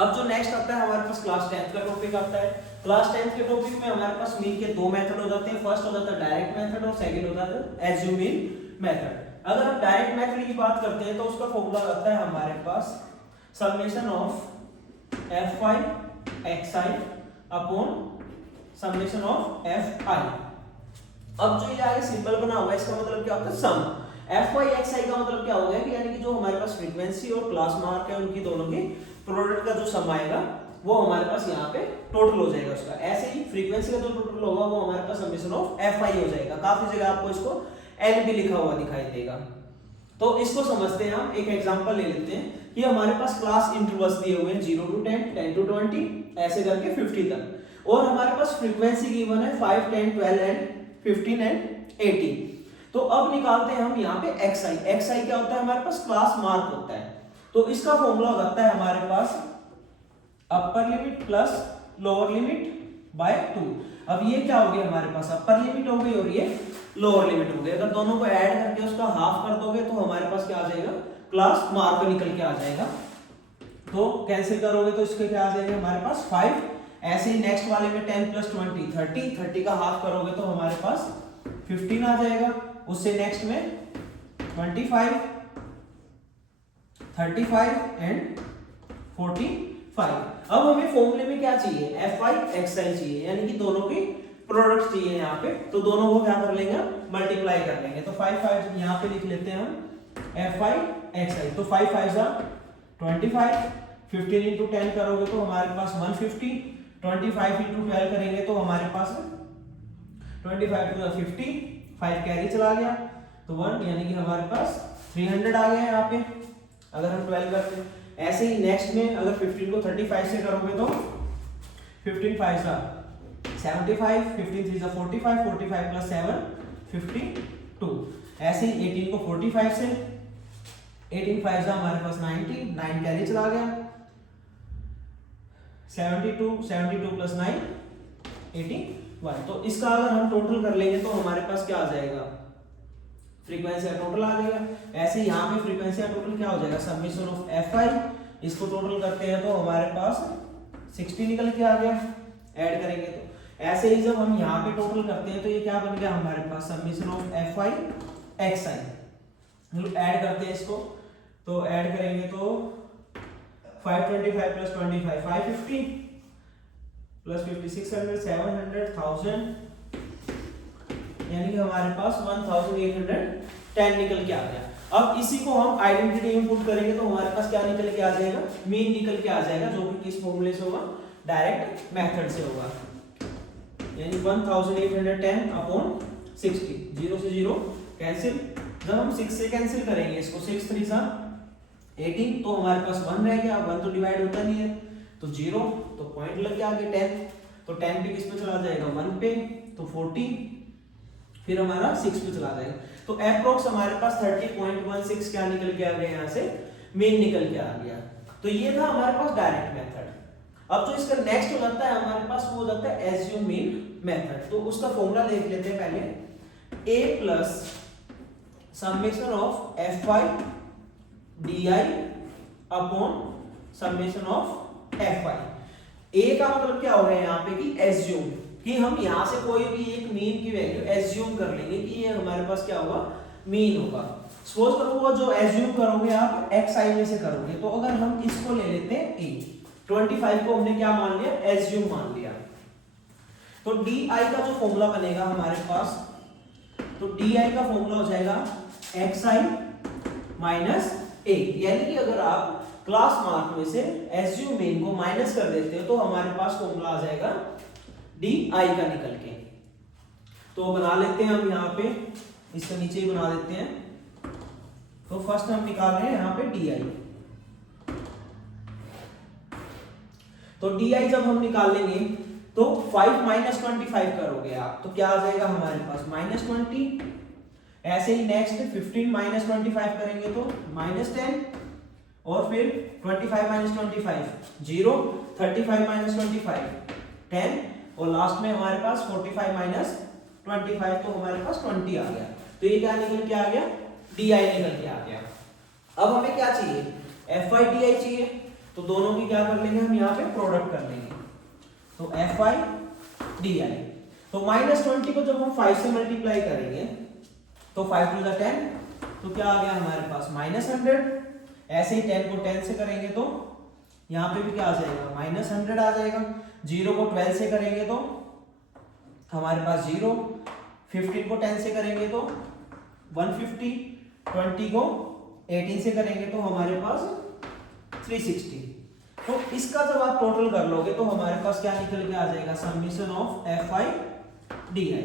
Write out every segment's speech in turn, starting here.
अब जो नेक्स्ट आता है हमारे पास क्लास 10th का टॉपिक आता है। क्लास 10th के टॉपिक में हमारे पास मीन के दो मेथड हो जाते हैं। फर्स्ट हो जाता है डायरेक्ट मेथड और सेकंड होता है एज्यूम मीन मेथड। अगर हम डायरेक्ट मेथड की बात करते हैं तो उसका फॉर्मूला आता है हमारे पास summation of fi xi upon summation of fi। अब जो ये आगे सिंबल बना हुआ है इसका मतलब क्या होता है सम। fi xi का मतलब क्या होगा कि यानी कि जो हमारे पास फ्रीक्वेंसी और क्लास मार्क है उनकी दोनों की प्रोडक्ट का जो सम आएगा वो हमारे पास यहाँ पे टोटल हो जाएगा उसका। ऐसे ही फ्रीक्वेंसी का जो टोटल होगा वो हमारे पास समेशन ऑफ fi हो जाएगा। काफी जगह आपको इसको n भी लिखा हुआ दिखाई देगा। तो इसको समझते हैं हम, एक एग्जांपल ले लेते हैं कि हमारे पास क्लास इंटरवल्स दिए हुए हैं 0 to 10, 10 to 20 ऐसे करके 50 तक, और हमारे पास फ्रीक्वेंसी गिवन है 5, 10, 12 एंड 15 एंड 18। तो अब निकालते हैं हम यहाँ पे xi। xi क्या होता है हमारे पास क्लास मार्क होता है। तो इसका फॉर्मूला होता है हमारे पास upper limit plus lower limit by 2। अब ये क्या हो गया हमारे पास अपर लिमिट हो गई और ये लोअर लिमिट हो गई। अगर दोनों को ऐड करके उसका हाफ कर दोगे तो हमारे पास क्या आ जाएगा क्लास मार्क निकल के आ जाएगा। तो कैंसिल करोगे तो इसके क्या आ जाएगा हमारे पास 5। ऐसे ही नेक्स्ट वाले में 10 प्लस 20 30, 30 का हाफ करोगे तो हमारे पास 15 आ जाएगा। उससे नेक्स्ट में 25, 35 एंड 45। अब हमें फॉर्मूले में क्या चाहिए fi xi चाहिए, यानी कि दोनों की प्रोडक्ट चाहिए यहाँ पे। तो दोनों को क्या कर लेंगे मल्टीप्लाई कर लेंगे। तो 5 5 यहाँ पे लिख लेते हैं हम fi xi। तो 5 5 25, 15 इंटू 10 करोगे तो हमारे पास 150, 25 इंटू 12 करेंगे तो हमारे पास 25 टू 50, 5 कैरी चला गया तो 1, यानी कि हमारे पास 300 आ गया यहाँ पे अगर हम 12 करते हैं। ऐसे ही नेक्स्ट में अगर 15 को 35 से करोगे तो 15 5 75, 15 3 45, 45 प्लस 7 52। ऐसे ही 18 को 45 से 18 5 हमारे पास 90, 9 कैरी चला गया 72, 72 प्लस 9 81। तो इसका अगर हम टोटल कर लेंगे तो हमारे पास क्या आ जाएगा फ्रीक्वेंसी का टोटल आ जाएगा। ऐसे यहाँ पे फ्रीक्वेंसी का टोटल क्या हो जाएगा समेशन ऑफ fi। इसको टोटल करते हैं तो हमारे पास 60 निकल के आ गया ऐड करेंगे तो। ऐसे ही जब हम यहाँ पे टोटल करते हैं तो ये क्या बन गया हमारे पास summation of fi xi। Add करते हैं इसको तो ऐड करेंगे तो 525 प्लस 25 550 प्लस 50 600 700 1000, यानी कि हमारे पास 1810 निकल के आ गया। अब इसी को हम आइडेंटिटी में पुट करेंगे तो हमारे पास क्या निकल के आ जाएगा मीन निकल के आ जाएगा, जो कि किस फॉर्मूले से होगा डायरेक्ट मेथड से होगा। यानी 1810 अपॉन 60, 0 से 0 कैंसिल। जब हम 6 से कैंसिल करेंगे इसको 6 3 18 तो हमारे पास 1 रह गया। 1 तो डिवाइड होता नहीं है तो 0, तो पॉइंट लग गया आगे 10, तो 10 पे किस पे चला जाएगा 1 पे तो 40, फिर हमारा 6 पे चला जाएगा। तो अप्रोक्स हमारे पास 30.16 क्या निकल के आ गया यहाँ से मीन निकल के आ गया। तो ये था हमारे पास डायरेक्ट मेथड। अब जो इसका नेक्स्ट हो जाता है हमारे पास वो हो जाता है एज्यूम मीन मेथड। तो उसका फॉर्मूला देख लेते हैं पहले a plus summation of fi di upon summation of fi। a का मतलब क्या हो रहा है यहाँ पे कि एज्यूम, कि हम यहाँ से कोई भी एक मीन की वैल्यू एज्यूम कर लेंगे कि ये हमारे पास क्या होगा मीन होगा। सपोज करो वो जो एज्यूम करोगे आप xi में से करोगे। तो अगर हम इसको ले लेते हैं a, 25 को हमने क्या मान लिया एज्यूम मान लिया। तो di का जो फॉर्मूला बनेगा हमारे पास, तो di का फॉर्मूला हो जाएगा xi माइनस a। यानी कि अगर आप क्लास मार्क में से एज्यूम मीन को माइनस कर देते हो तो हमारे पास फॉर्मूला आ जाएगा di का निकल के। तो बना लेते हैं हम यहाँ पे, इसके नीचे ही बना देते हैं। तो फर्स्ट हम निकाल रहे हैं यहाँ पे di। तो di जब हम निकाल लेंगे तो 5 माइनस 25 करोगे आप तो क्या आ जाएगा हमारे पास माइनस 20। ऐसे ही नेक्स्ट 15 माइनस 25 करेंगे तो माइनस 10, और फिर 25 माइनस 25 0, 35 माइनस 25 10, और लास्ट में हमारे पास 45 माइनस 25 तो हमारे पास 20 आ गया। तो ये क्या निकल के आ गया di निकल के आ गया। अब हमें क्या चाहिए fi di चाहिए। तो दोनों की क्या कर लेंगे हम यहाँ पे प्रोडक्ट कर लेंगे, तो FI DI। तो -20 को जब हम 5 से मल्टीप्लाई करेंगे तो 5 टू 10, तो क्या आ गया हमारे पास -100। ऐसे ही 10 को 10 से करेंगे तो यहाँ पे भी क्या आ जाएगा -100 आ जाएगा। 0 को 12 से करेंगे तो हमारे पास 0, 15 को 10 से करेंगे तो 150, 20 को 18 से करेंगे तो हमारे पास 360। तो इसका जब आप टोटल कर लोगे तो हमारे पास क्या निकल के आ जाएगा, समीशन ऑफ FI DI।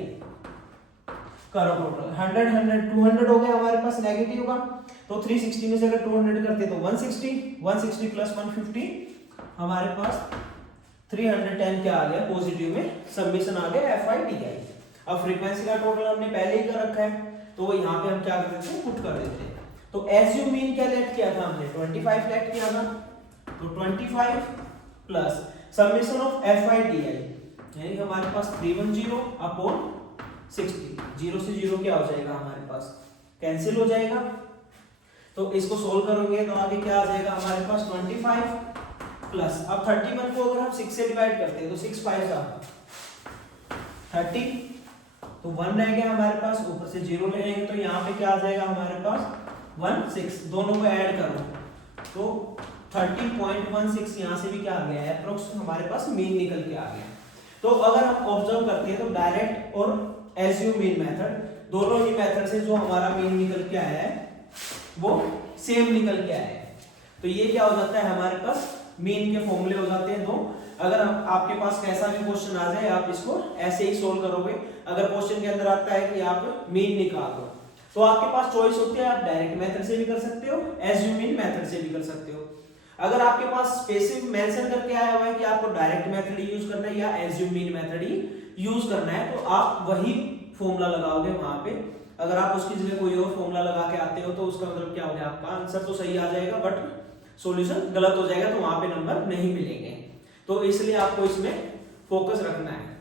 करो टोटल 100 100 200 हो गया हमारे पास नेगेटिव का, तो 360 में से अगर 200 करते तो 160, 160 प्लस 150 हमारे पास 310 क्या आ गया पॉजिटिव में, सबमिशन आ गया FI DI। अब फ्रीक्वेंसी का टोटल हमने पहले ही कर रखा है, तो यहाँ पे हम क्या कर देते हैं, पुट कर देते हैं। तो एज यू मीन क्या लेट किया था हमने, 25 लेट किया था, तो 25 plus submission of FI DI यानी हमारे पास 310 अपॉन 60, 0 से 0 क्या हो जाएगा हमारे पास, कैंसिल हो जाएगा। तो इसको सोल्व करोगे तो आगे क्या आ जाएगा हमारे पास 25 प्लस, अब 31 को अगर हम 6 से डिवाइड करते हैं तो 6 5 30, तो 1 रह गया हमारे पास, ऊपर से 0 ले लेंगे तो यहाँ पे क्या आ जाएगा हमारे पास 16, दोनों को ऐड करो तो 30.16 यहाँ से भी क्या आ गया है, अप्रोक्स हमारे पास मीन निकल के आ गया। तो अगर हम ऑब्जर्व करते हैं तो डायरेक्ट और एसयू मीन मेथड, दोनों ही मेथड से जो हमारा मीन निकल के आया है वो सेम निकल के आया है। तो ये क्या हो जाता है हमारे पास मीन के फॉर्मूले हो जाते हैं दो। अगर आपके पास कैसा भी क्वेश्चन आ जाए आप इसको ऐसे ही सोल्व करोगे। अगर क्वेश्चन के अंदर आता है कि आप मीन निकाल दो तो आपके पास चॉइस होती है, आप डायरेक्ट मेथड से भी कर सकते हो, एसयू मीन मेथड से भी कर सकते हो। अगर आपके पास स्पेसिफिक मेंशन करके आया हुआ है कि आपको डायरेक्ट मेथड यूज करना है या एसयू मीन मेथड ही यूज करना है तो आप वही फॉर्मूला लगाओगे वहां पे। अगर आप उसकी जगह कोई और फॉर्मूला लगा के आते हो तो उसका मतलब क्या हो गया, आपका आंसर तो सही आ जाएगा बट सॉल्यूशन गलत हो जाएगा, तो वहां पे नंबर नहीं मिलेंगे। तो इसलिए आपको इसमें फोकस रखना है।